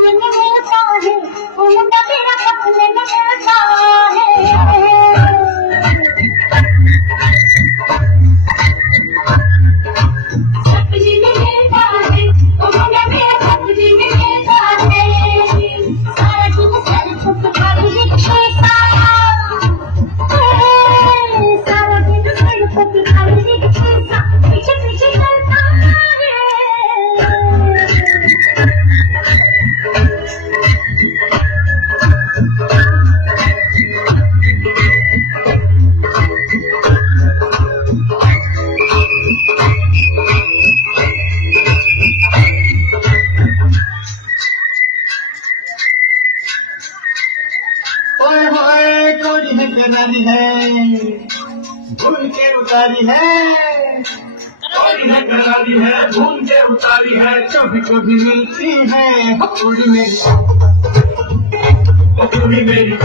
दिन मिलता है उनका तेरा सपने में मिलता है सपने में मिलता है उनका तेरा सपने में मिलता है सारा दिन सर खुद खाली रिक्शे का सारा दिन सर खुद खाली रिक्शे का पीछे पीछे चलता है ओए होए कोरी है करारी है भूल के उतारी है कोरी है करारी है भूल के उतारी है कभी कभी मिलती है कुड़ी मेरी